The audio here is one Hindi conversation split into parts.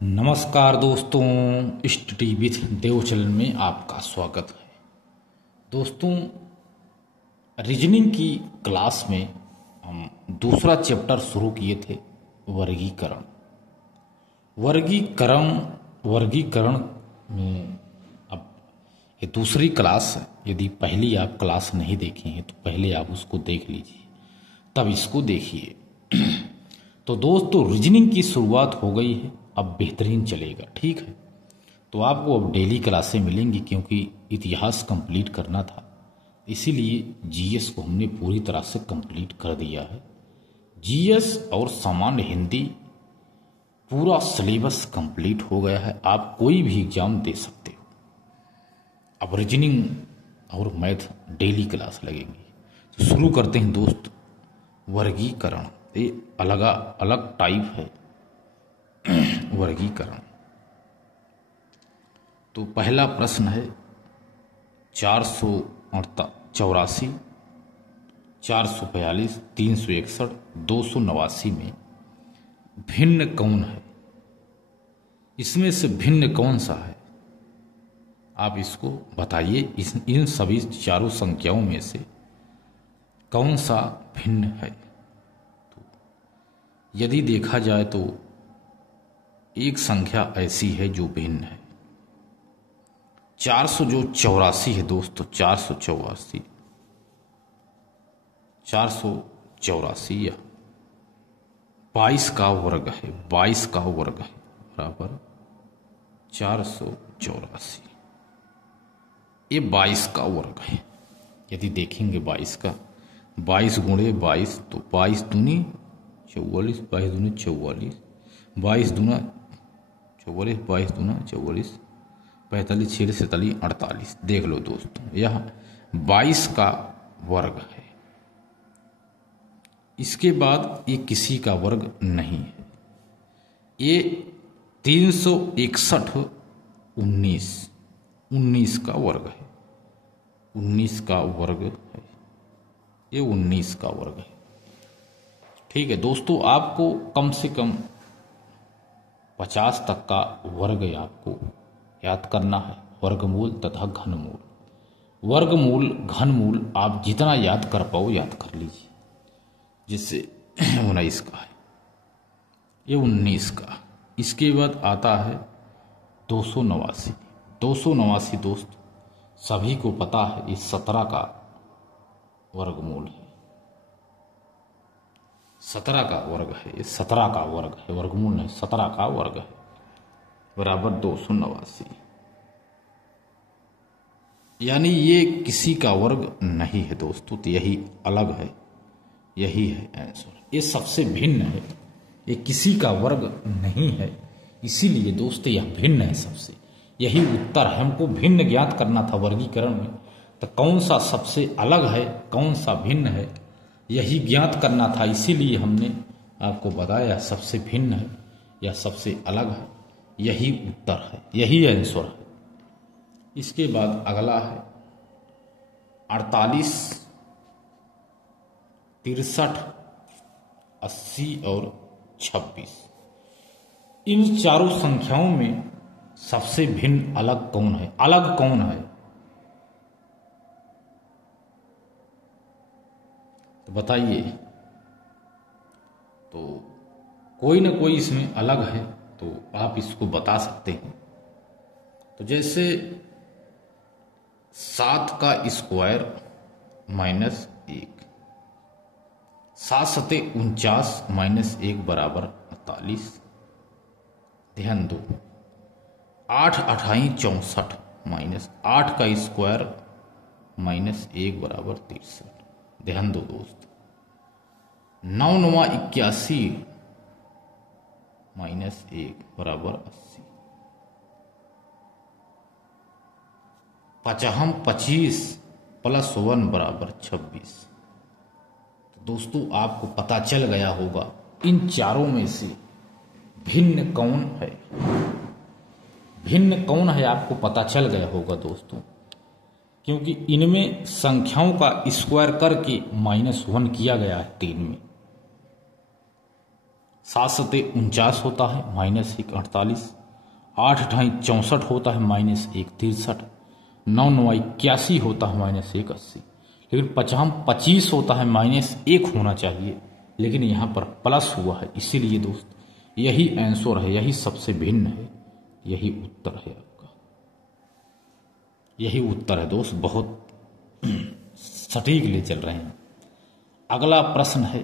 नमस्कार दोस्तों, स्टडी विथ देव चैनल में आपका स्वागत है। दोस्तों, रीजनिंग की क्लास में हम दूसरा चैप्टर शुरू किए थे, वर्गीकरण। वर्गीकरण में अब ये दूसरी क्लास है। यदि पहली आप क्लास नहीं देखे हैं तो पहले आप उसको देख लीजिए, तब इसको देखिए। तो दोस्तों, रीजनिंग की शुरुआत हो गई है, अब बेहतरीन चलेगा। ठीक है, तो आपको अब डेली क्लासें मिलेंगी, क्योंकि इतिहास कंप्लीट करना था, इसीलिए जीएस को हमने पूरी तरह से कंप्लीट कर दिया है। जीएस और सामान्य हिंदी पूरा सिलेबस कंप्लीट हो गया है, आप कोई भी एग्जाम दे सकते हो। अब रीजनिंग और मैथ डेली क्लास लगेंगी। तो शुरू करते हैं दोस्त। वर्गीकरण ये अलग अलग टाइप है वर्गीकरण। तो पहला प्रश्न है 484, 442, 361, 289 में भिन्न कौन है? इसमें से भिन्न कौन सा है? आप इसको बताइए। इन सभी चारों संख्याओं में से कौन सा भिन्न है? तो यदि देखा जाए तो एक संख्या ऐसी है जो भिन्न है। 484 है दोस्तों, 484 या 22 का वर्ग है, 22 का वर्ग है बराबर 484। ये 22 का वर्ग है। यदि देखेंगे 22 का, 22 गुणे 22 तो 22 दूनी 44, 22 दूनी 44, 22 दूना 44, 22 दूना 44, 45, 46, 47, 48। देख लो दोस्तों, यह 22 का वर्ग है। इसके बाद ये किसी का वर्ग नहीं है। ये 361 19 का वर्ग है। 19 का वर्ग है, ये 19 का वर्ग है। ठीक है दोस्तों, आपको कम से कम 50 तक का वर्ग आपको याद करना है। वर्गमूल तथा घनमूल। वर्गमूल घनमूल आप जितना याद कर पाओ याद कर लीजिए। जिससे 19 का है, ये 19 का। इसके बाद आता है 289। 289 दोस्त सभी को पता है, ये 17 का वर्गमूल है। 17 का वर्ग है, ये 17 का वर्ग है, वर्गमूल नहीं, 17 का वर्ग है बराबर 289। यानी ये किसी का वर्ग नहीं है दोस्तों, तो यही अलग है, यही है आंसर। ये सबसे भिन्न है, ये किसी का वर्ग नहीं है, इसीलिए दोस्तों यह भिन्न है सबसे। यही उत्तर है। हमको भिन्न ज्ञात करना था वर्गीकरण में, तो कौन सा सबसे अलग है, कौन सा भिन्न है, यही ज्ञात करना था। इसीलिए हमने आपको बताया सबसे भिन्न है या सबसे अलग है, यही उत्तर है, यही आंसर है। इसके बाद अगला है 48, 63, 80 और 26। इन चारों संख्याओं में सबसे भिन्न अलग कौन है? अलग कौन है तो बताइए। तो कोई ना कोई इसमें अलग है, तो आप इसको बता सकते हैं। तो जैसे 7 का स्क्वायर माइनस 1, 7 सते 49 माइनस 1 बराबर 48। ध्यान दो, 8 अठाई 64 माइनस 8 का स्क्वायर माइनस 1 बराबर 63। ध्यान दो दोस्त, 9 9 81 माइनस 1 बराबर 80। 25 प्लस 1 बराबर 26। तो दोस्तों आपको पता चल गया होगा इन चारों में से भिन्न कौन है। भिन्न कौन है आपको पता चल गया होगा दोस्तों, क्योंकि इनमें संख्याओं का स्क्वायर करके -1 किया गया है 3 में। 7 सते 49 होता है, -1 48। 8 अठाई 64 होता है, -1 63। 9 नौ 81 होता है, -1 80। लेकिन 50 25 होता है, -1 होना चाहिए, लेकिन यहाँ पर प्लस हुआ है। इसीलिए दोस्त यही आंसर है, यही सबसे भिन्न है, यही उत्तर है आपका, यही उत्तर है दोस्त। बहुत सटीक ले चल रहे हैं। अगला प्रश्न है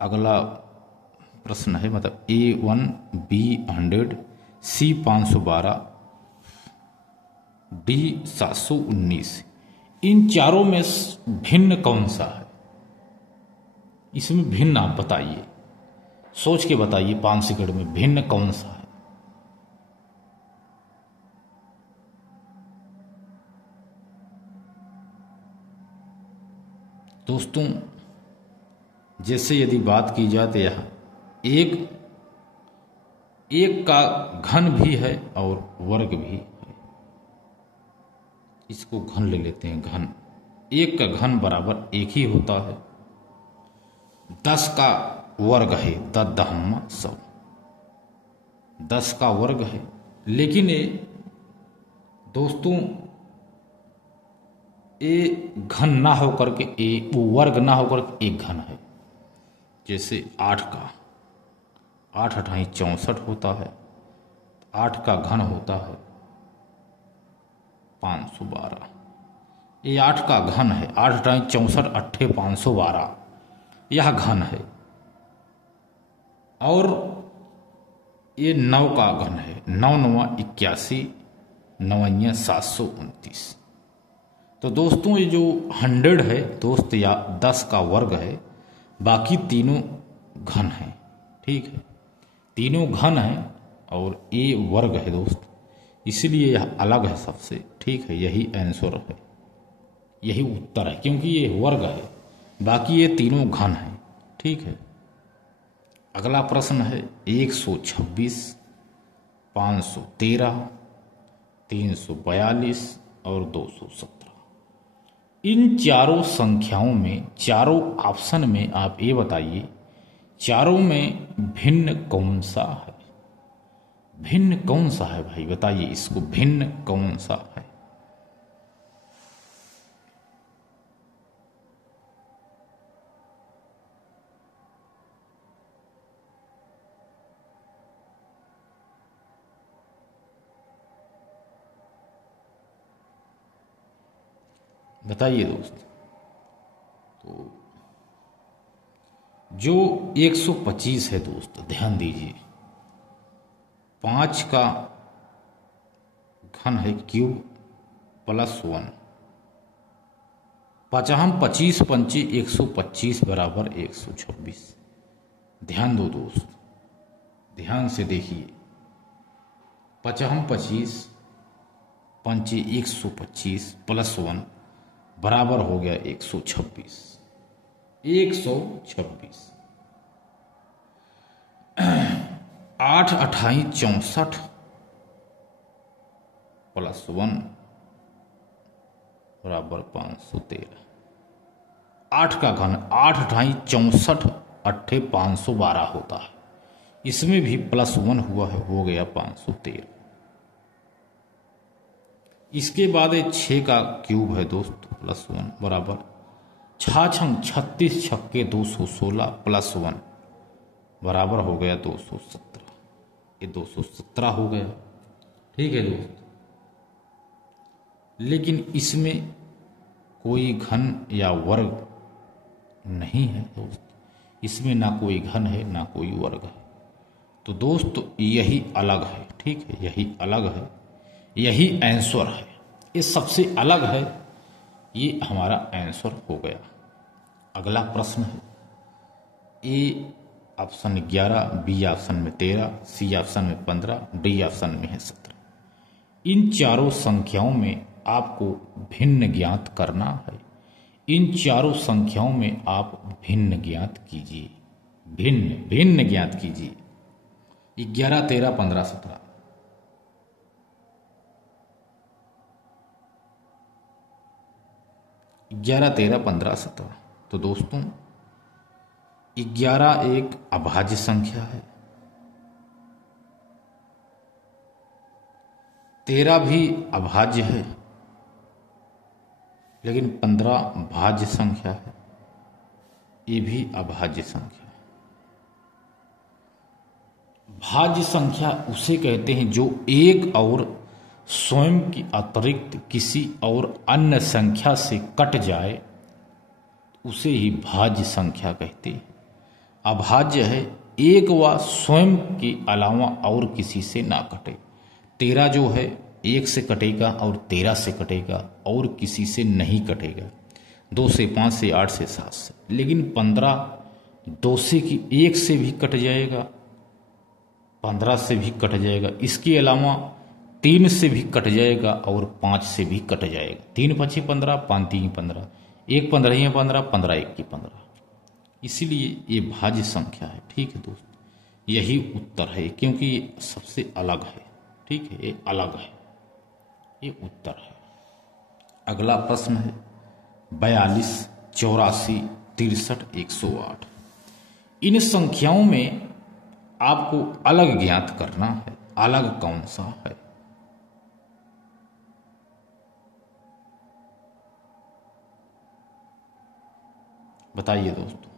अगला प्रश्न है मतलब A1 B 100 C 512 D 719। इन चारों में भिन्न कौन सा है? इसमें भिन्न आप बताइए, सोच के बताइए 5 सेकंड में, भिन्न कौन सा है? दोस्तों जैसे यदि बात की जाए तो यह एक का घन भी है और वर्ग भी है। इसको घन ले लेते हैं, घन। एक का घन बराबर 1 ही होता है। 10 का वर्ग है 10 10 का वर्ग है, लेकिन ये दोस्तों ये घन ना होकर के, ये वो वर्ग ना होकर के एक घन है। जैसे 8 का 8 अठाई 64 होता है, 8 का घन होता है 512। ये 8 का घन है, 8 अठाई 64 अट्ठे 512, यह घन है। और ये 9 का घन है, 9 9 81 9 729। तो दोस्तों ये जो 100 है दोस्त, या 10 का वर्ग है, बाकी तीनों घन हैं, ठीक है, तीनों घन हैं और ये वर्ग है दोस्त, इसलिए यह अलग है सबसे, ठीक है। यही आंसर है, यही उत्तर है, क्योंकि ये वर्ग है, बाकी ये तीनों घन हैं, ठीक है। अगला प्रश्न है 126 513 342 और 217। इन चारों संख्याओं में, चारों ऑप्शन में आप ये बताइए, चारों में भिन्न कौन सा है? भिन्न कौन सा है भाई, बताइए इसको, भिन्न कौन सा है? बताइए दोस्त। तो जो 125 है दोस्त, ध्यान दीजिए, 5 का घन है क्यूब +1। 25 पंचे 125 बराबर 126। ध्यान दो दोस्त, ध्यान से देखिए, 25 पंचे 125 +1 बराबर हो गया 126। 126। 8 अठाई 64 +1 बराबर 513। 8 का घन 8 अठाई 64 अट्ठे 512 होता है, इसमें भी +1 हुआ है, हो गया 513। इसके बाद 6 का क्यूब है दोस्त, +1 बराबर 6 36 छक्के 216 +1 बराबर हो गया 217। ये 217 हो गया, ठीक है दोस्त। लेकिन इसमें कोई घन या वर्ग नहीं है दोस्त, इसमें ना कोई घन है ना कोई वर्ग है। तो दोस्त यही अलग है, ठीक है, यही अलग है, यही आंसर है, ये सबसे अलग है, ये हमारा आंसर हो गया। अगला प्रश्न है ए ऑप्शन 11, बी ऑप्शन में 13, सी ऑप्शन में 15, डी ऑप्शन में है 17। इन चारों संख्याओं में आपको भिन्न ज्ञात करना है। इन चारों संख्याओं में आप भिन्न ज्ञात कीजिए, भिन्न भिन्न ज्ञात कीजिए। 11 13 15 17। 11 13 15 17। तो दोस्तों 11 एक अभाज्य संख्या है, 13 भी अभाज्य है, लेकिन 15 भाज्य संख्या है, ये भी अभाज्य संख्या है। भाज्य संख्या उसे कहते हैं जो एक और स्वयं की अतिरिक्त किसी और अन्य संख्या से कट जाए, उसे ही भाज्य संख्या कहते हैं। अभाज्य है एक व स्वयं के अलावा और किसी से ना कटे। 13 जो है 1 से कटेगा और 13 से कटेगा और किसी से नहीं कटेगा, 2 से 5 से 8 से 7 से। लेकिन 15 2 से की 1 से भी कट जाएगा, 15 से भी कट जाएगा, इसके अलावा 3 से भी कट जाएगा और 5 से भी कट जाएगा। 3 5 15, 5 3 15, 1 15 ही 15, 15 1 की 15। इसीलिए ये भाज्य संख्या है। ठीक है दोस्त, यही उत्तर है, क्योंकि ये सबसे अलग है। ठीक है, ये अलग है, ये उत्तर है। अगला प्रश्न है 42 84 63 108। इन संख्याओं में आपको अलग ज्ञात करना है, अलग कौन सा है? बताइए दोस्तों।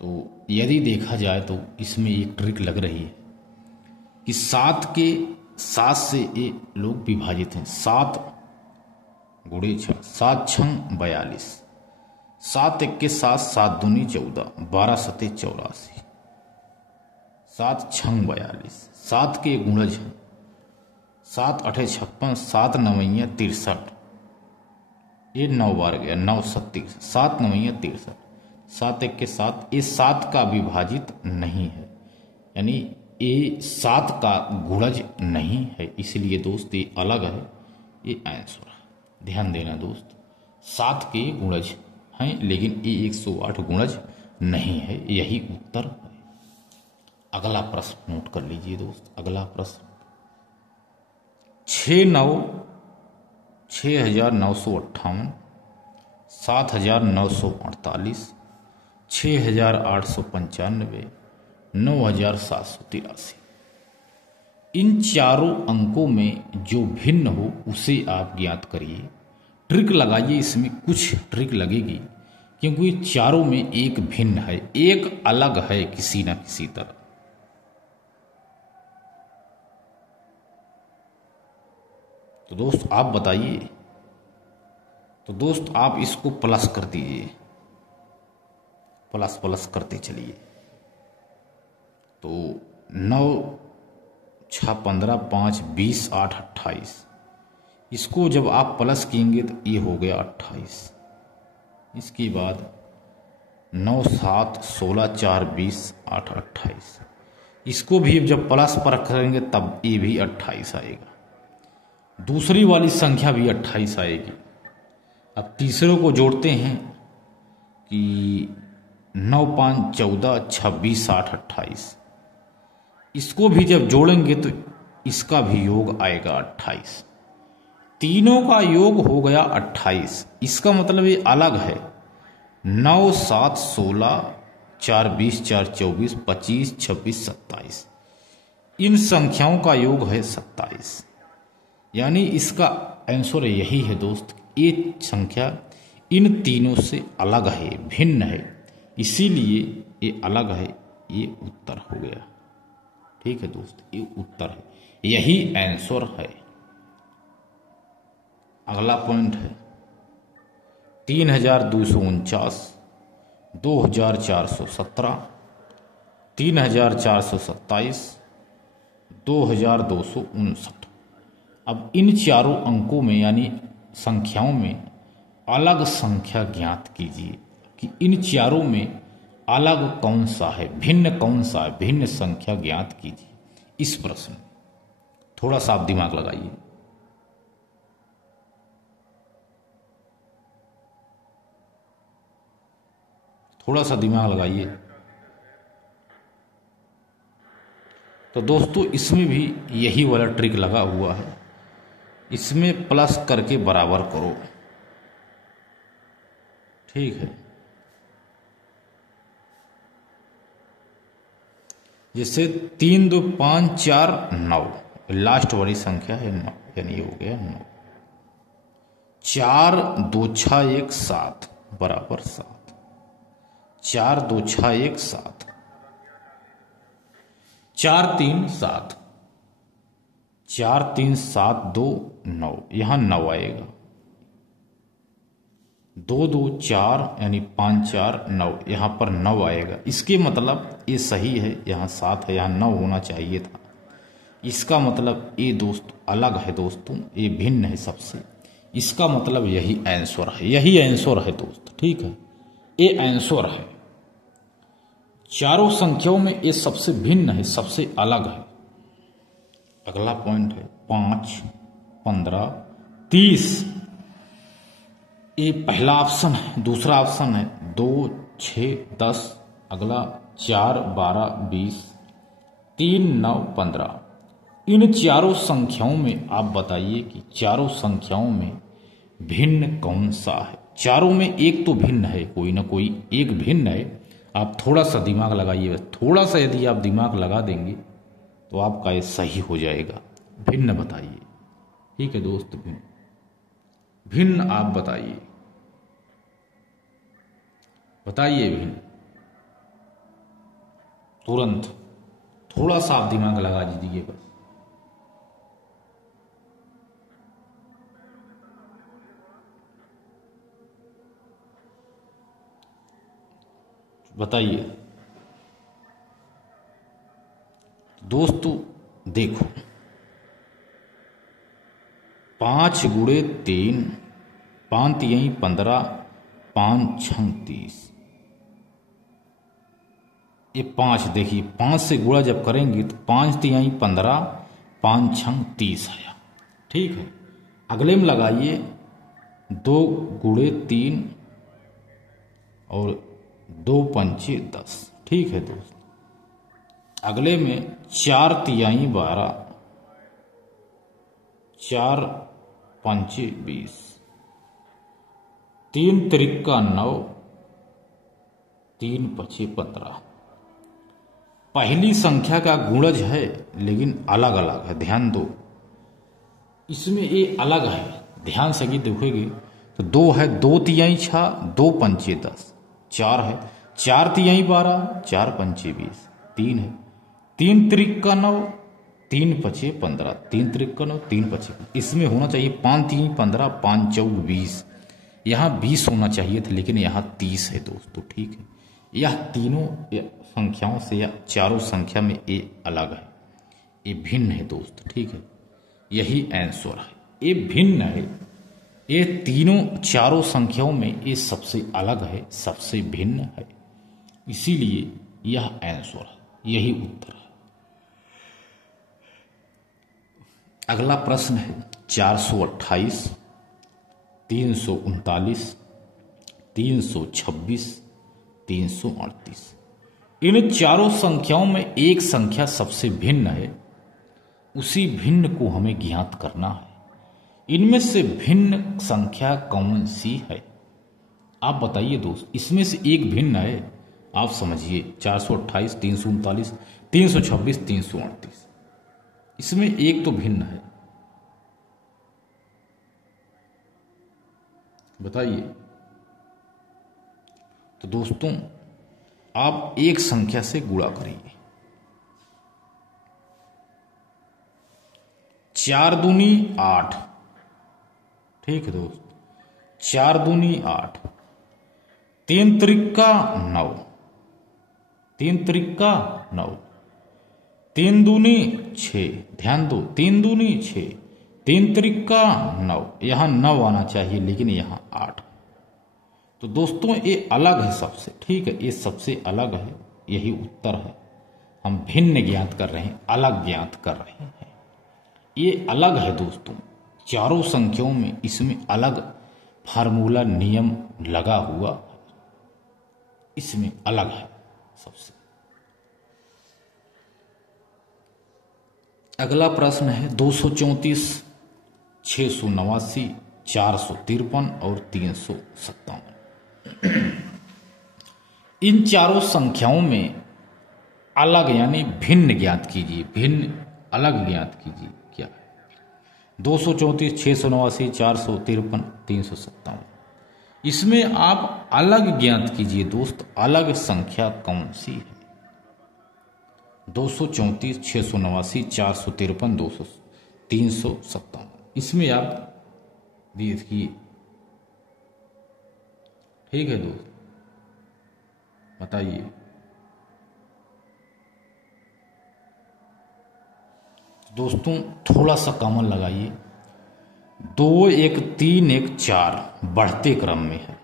तो यदि देखा जाए तो इसमें एक ट्रिक लग रही है कि 7 से ये लोग विभाजित हैं। 7 गुणे 6, 7 छंग 42, 7 1 के 7, 7 दूनी 14, 12 सते 84, 7 छंग 42, 7 के गुणज हैं 7 8 56, 7 9 63, ये 9 बार गया, 9 37, 7 9 63, 7 1 के 7, ये 7 का विभाजित नहीं है, यानी ये 7 का गुणज नहीं है, इसलिए दोस्त ये अलग है, ये आंसर है। ध्यान देना दोस्त, 7 के गुणज हैं लेकिन ये 108 गुणज नहीं है, यही उत्तर है। अगला प्रश्न नोट कर लीजिए दोस्त। अगला प्रश्न 6958, 7948, 6895, 9783। इन चारों अंकों में जो भिन्न हो उसे आप ज्ञात करिए। ट्रिक लगाइए, इसमें कुछ ट्रिक लगेगी, क्योंकि चारों में एक भिन्न है, एक अलग है किसी न किसी तरह। तो दोस्त आप बताइए। तो दोस्त आप इसको प्लस कर दीजिए, प्लस प्लस करते चलिए। तो 9 6 15 5 20 8 28, इसको जब आप प्लस किएंगे तो ये हो गया 28। इसके बाद 9 7 16 4 20 8 28, इसको भी जब प्लस पर करेंगे तब ये भी 28 आएगा। दूसरी वाली संख्या भी 28 आएगी। अब तीसरे को जोड़ते हैं कि 9 5 14 26 8 28, इसको भी जब जोड़ेंगे तो इसका भी योग आएगा 28। तीनों का योग हो गया 28, इसका मतलब ये अलग है। 9 7 16 4 20 4 24 25 26 27, इन संख्याओं का योग है 27, यानी इसका आंसर यही है दोस्त। ये संख्या इन तीनों से अलग है, भिन्न है, इसीलिए ये अलग है, ये उत्तर हो गया। ठीक है दोस्त, ये उत्तर है, यही आंसर है। अगला पॉइंट है 3249, 2417, 3427, 2259। अब इन चारों अंकों में यानी संख्याओं में अलग संख्या ज्ञात कीजिए कि इन चारों में अलग कौन सा है, भिन्न कौन सा है, भिन्न संख्या ज्ञात कीजिए। इस प्रश्न थोड़ा सा आप दिमाग लगाइए। थोड़ा सा दिमाग लगाइए। तो दोस्तों इसमें भी यही वाला ट्रिक लगा हुआ है, इसमें प्लस करके बराबर करो। ठीक है, जैसे 3 2 5 4 9, लास्ट वाली संख्या है 9, यानी ये हो गया 9। 4 2 6 1 7 बराबर 7। 4 2 6 1 7। 4 3 7। 4 3 7 2 9, यहां 9 आएगा। 2 2 4 यानी 5 4 9, यहां पर 9 आएगा। इसके मतलब ये सही है, यहां 7 है, यहां 9 होना चाहिए था। इसका मतलब ये दोस्त अलग है दोस्तों, ये भिन्न है सबसे। इसका मतलब यही आंसर है, यही आंसर है दोस्त, ठीक है, ये आंसर है। चारों संख्याओं में ये सबसे भिन्न है, सबसे अलग है। अगला पॉइंट है 5 15 30, ये पहला ऑप्शन है। दूसरा ऑप्शन है 2 6 10, अगला 4 12 20, 3 9 15। इन चारों संख्याओं में आप बताइए कि चारों संख्याओं में भिन्न कौन सा है। चारों में एक तो भिन्न है, कोई ना कोई एक भिन्न है। आप थोड़ा सा दिमाग लगाइए, थोड़ा सा यदि आप दिमाग लगा देंगे तो आपका ये सही हो जाएगा। भिन्न बताइए, ठीक है दोस्त, भिन्न भिन्न आप बताइए, बताइए भिन्न, तुरंत थोड़ा सा आप दिमाग लगा दीजिए बस। बताइए दोस्तों, देखो 5 गुणे 3, 5 3 15, 5 6 30। ये 5 देखिए, 5 से गुणा जब करेंगे तो 5 3 15, 5 6 30 आया, ठीक है। अगले में लगाइए 2 गुणे 3 और 2 पंचे 10, ठीक है दोस्त। अगले में 4 3 12, 4 पंचे 20, 3 त्रिका 9, 3 पचे 15। पहली संख्या का गुणज है लेकिन अलग अलग है, ध्यान दो, इसमें ये अलग है। ध्यान से देखोगे तो 2 है, 2 3 6, 2 पंचे 10, 4 है, 4 3 12, 4 पंचे 20, 3 है, 3 त्रिका 9, 3 पचे 15, 3 त्रिका 9, 3 पचे। इसमें होना चाहिए 5 3 15, 5 4 20, यहाँ 20 होना चाहिए था लेकिन यहाँ 30 है दोस्तों, ठीक है। यह तीनों संख्याओं से या चारों संख्या में ये अलग है, ये भिन्न है दोस्त, ठीक है। यही आंसर है, ये भिन्न है। ये तीनों चारों संख्याओं में ये सबसे अलग है, सबसे भिन्न है, इसीलिए यह आंसर है, यही उत्तर है। अगला प्रश्न है 428, 339, 326, 338। इन चारों संख्याओं में एक संख्या सबसे भिन्न है, उसी भिन्न को हमें ज्ञात करना है। इनमें से भिन्न संख्या कौन सी है, आप बताइए दोस्त। इसमें से एक भिन्न है, आप समझिए। 428, 339, 326, 338, इसमें एक तो भिन्न है, बताइए। तो दोस्तों आप एक संख्या से गुणा करिए। 4 दूनी 8, ठीक है दोस्त, 4 दूनी 8, 3 त्रिका 9, 3 त्रिका 9, 3 दूनी 6, ध्यान दो, 3 दूनी 6, 3 त्रिका 9, यहां 9 आना चाहिए लेकिन यहां 8। तो दोस्तों ये अलग है सबसे, ठीक है, ये सबसे अलग है, यही उत्तर है। हम भिन्न ज्ञात कर रहे हैं, अलग ज्ञात कर रहे हैं। ये अलग है दोस्तों, चारों संख्याओं में इसमें अलग फार्मूला नियम लगा हुआ है, इसमें अलग है सबसे। अगला प्रश्न है 234, 689, 453 और 357। इन चारों संख्याओं में अलग यानी भिन्न ज्ञात कीजिए, भिन्न अलग ज्ञात कीजिए क्या है। 234, 689, 453, 357। इसमें आप अलग ज्ञात कीजिए दोस्त, अलग संख्या कौन सी है। 234, 689, 453, 357। इसमें आप देखिए, ठीक है दोस्त, बताइए। दोस्तों थोड़ा सा कॉमन लगाइए। 2, 1, 3, 1, 4 बढ़ते क्रम में है,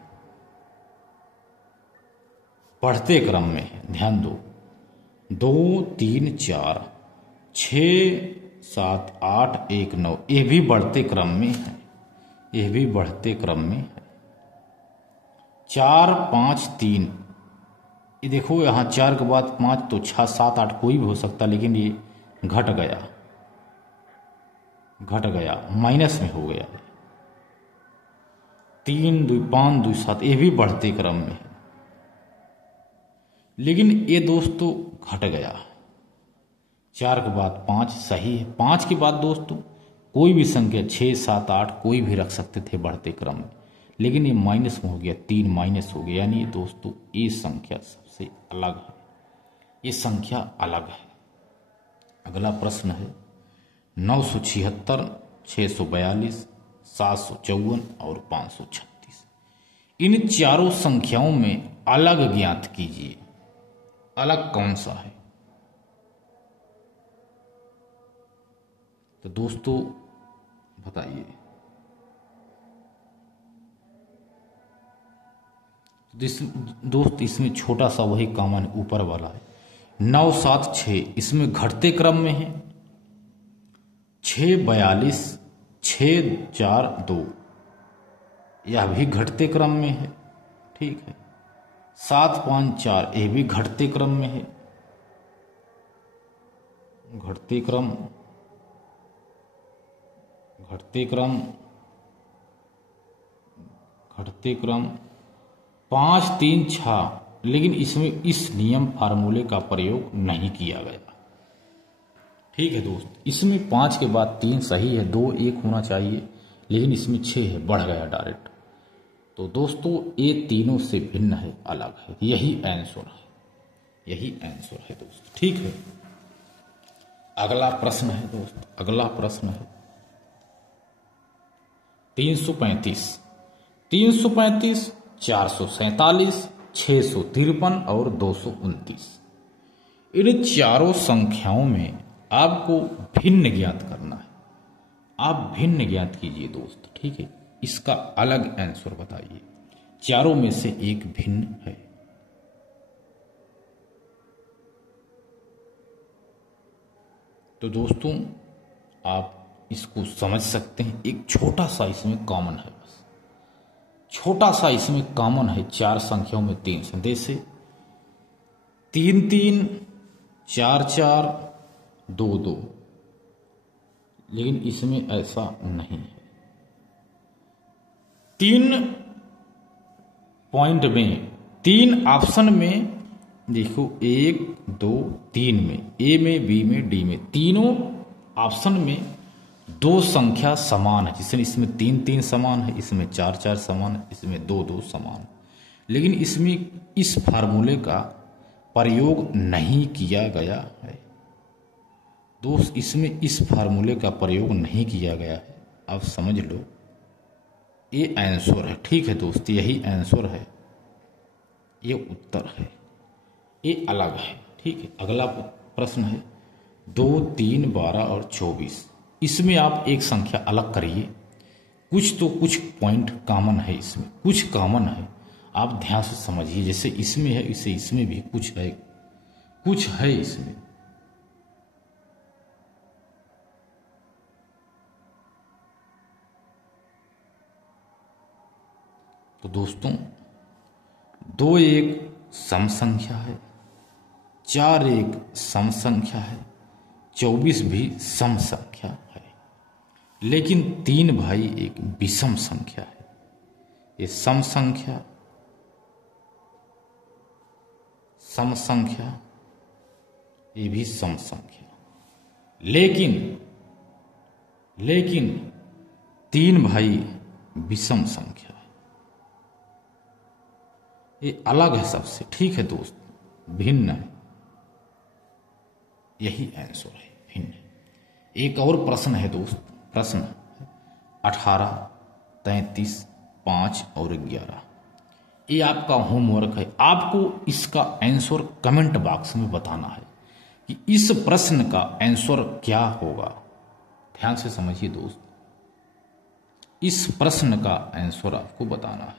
बढ़ते क्रम में है, ध्यान दो। 2, 3, 4, 6, 7, 8, 1, 9 ये भी बढ़ते क्रम में है, ये भी बढ़ते क्रम में है। 4, 5, 3 ये देखो, यहाँ 4 के बाद 5 तो 6, 7, 8 कोई भी हो सकता, लेकिन ये घट गया, घट गया, माइनस में हो गया। 3, 2, 5, 2, 7 ये भी बढ़ते क्रम में है, लेकिन ये दोस्तों घट गया। 4 के बाद 5 सही है। 5 के बाद दोस्तों कोई भी संख्या 6, 7, 8 कोई भी रख सकते थे बढ़ते क्रम में, लेकिन ये माइनस में हो गया, 3 माइनस हो गया, यानी दोस्तों ये संख्या सबसे अलग है, ये संख्या अलग है। अगला प्रश्न है 976, 642, 754 और 536। इन चारों संख्याओं में अलग ज्ञात कीजिए, अलग कौन सा है। तो दोस्तों बताइए। दोस्त इसमें छोटा सा वही कॉमन ऊपर वाला है। 9, 7, 6 इसमें घटते क्रम में है। 6, 42, 6, 4, 2 यह भी घटते क्रम में है, ठीक है। 7, 5, 4 ये भी घटते क्रम में है, घटते क्रम, घटते क्रम, घटते क्रम। 5, 3, 6 लेकिन इसमें इस नियम फार्मूले का प्रयोग नहीं किया गया, ठीक है दोस्त। इसमें 5 के बाद 3 सही है, 2, 1 होना चाहिए, लेकिन इसमें 6 है, बढ़ गया डायरेक्ट। तो दोस्तों ये तीनों से भिन्न है, अलग है, यही आंसर है, यही आंसर है दोस्त, ठीक है। अगला प्रश्न है दोस्त, अगला प्रश्न है 335, 335, 447, 653 और 229। इन चारों संख्याओं में आपको भिन्न ज्ञात करना है, आप भिन्न ज्ञात कीजिए दोस्त, ठीक है। इसका अलग आंसर बताइए, चारों में से एक भिन्न है। तो दोस्तों आप इसको समझ सकते हैं, एक छोटा सा इसमें कॉमन है, बस छोटा सा इसमें कॉमन है। 4 संख्याओं में 3 से, जैसे 3, 3, 4, 4, 2, 2, लेकिन इसमें ऐसा नहीं है। 3 पॉइंट में, 3 ऑप्शन में देखो, 1, 2, 3 में, ए में, बी में, डी में, तीनों ऑप्शन में 2 संख्या समान है। जिसमें इसमें 3, 3 समान है, इसमें 4, 4 समान है, इसमें 2, 2 समान है, लेकिन इसमें इस फार्मूले का प्रयोग नहीं किया गया है दोस्त, इसमें इस फार्मूले का प्रयोग नहीं किया गया है। आप समझ लो, ये आंसर है, ठीक है दोस्त, यही आंसर है, ये उत्तर है, ये अलग है, ठीक है। अगला प्रश्न है 2, 3, 12 और 24। इसमें आप एक संख्या अलग करिए, कुछ तो कुछ पॉइंट कॉमन है, इसमें कुछ कॉमन है, आप ध्यान से समझिए। जैसे इसमें है, इसे इसमें भी कुछ है, कुछ है इसमें। तो दोस्तों 2 एक सम संख्या है, 4 एक सम संख्या है, 24 भी सम संख्या है, लेकिन 3 भाई एक विषम संख्या है। ये सम संख्या, सम संख्या ये भी सम संख्या। लेकिन 3 भाई विषम संख्या है, ये अलग है सबसे। ठीक है दोस्त, भिन्न है, यही आंसर है, भिन्न। एक और प्रश्न है दोस्त, प्रश्न 18, 33, 5 और 11, ये आपका होमवर्क है। आपको इसका आंसर कमेंट बॉक्स में बताना है कि इस प्रश्न का आंसर क्या होगा। ध्यान से समझिए दोस्त, इस प्रश्न का आंसर आपको बताना है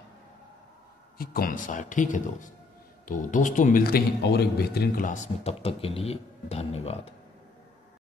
कि कौन सा है। ठीक है दोस्त, तो दोस्तों मिलते हैं और एक बेहतरीन क्लास में, तब तक के लिए धन्यवाद।